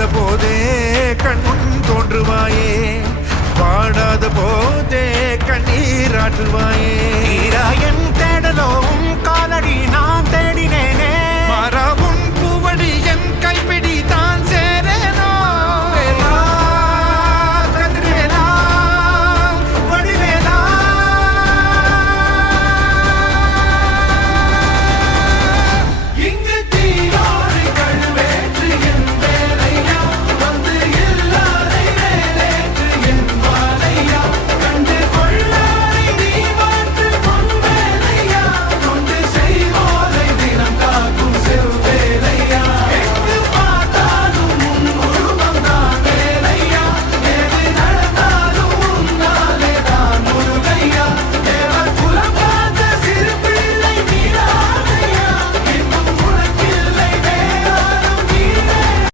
வாடாத போதே கண்முன் தோன்றுவாயே, வாடாத போதே கண்ணீராற்றுவாயே. என் தேடலும் காலடி நான் தேடினேனே,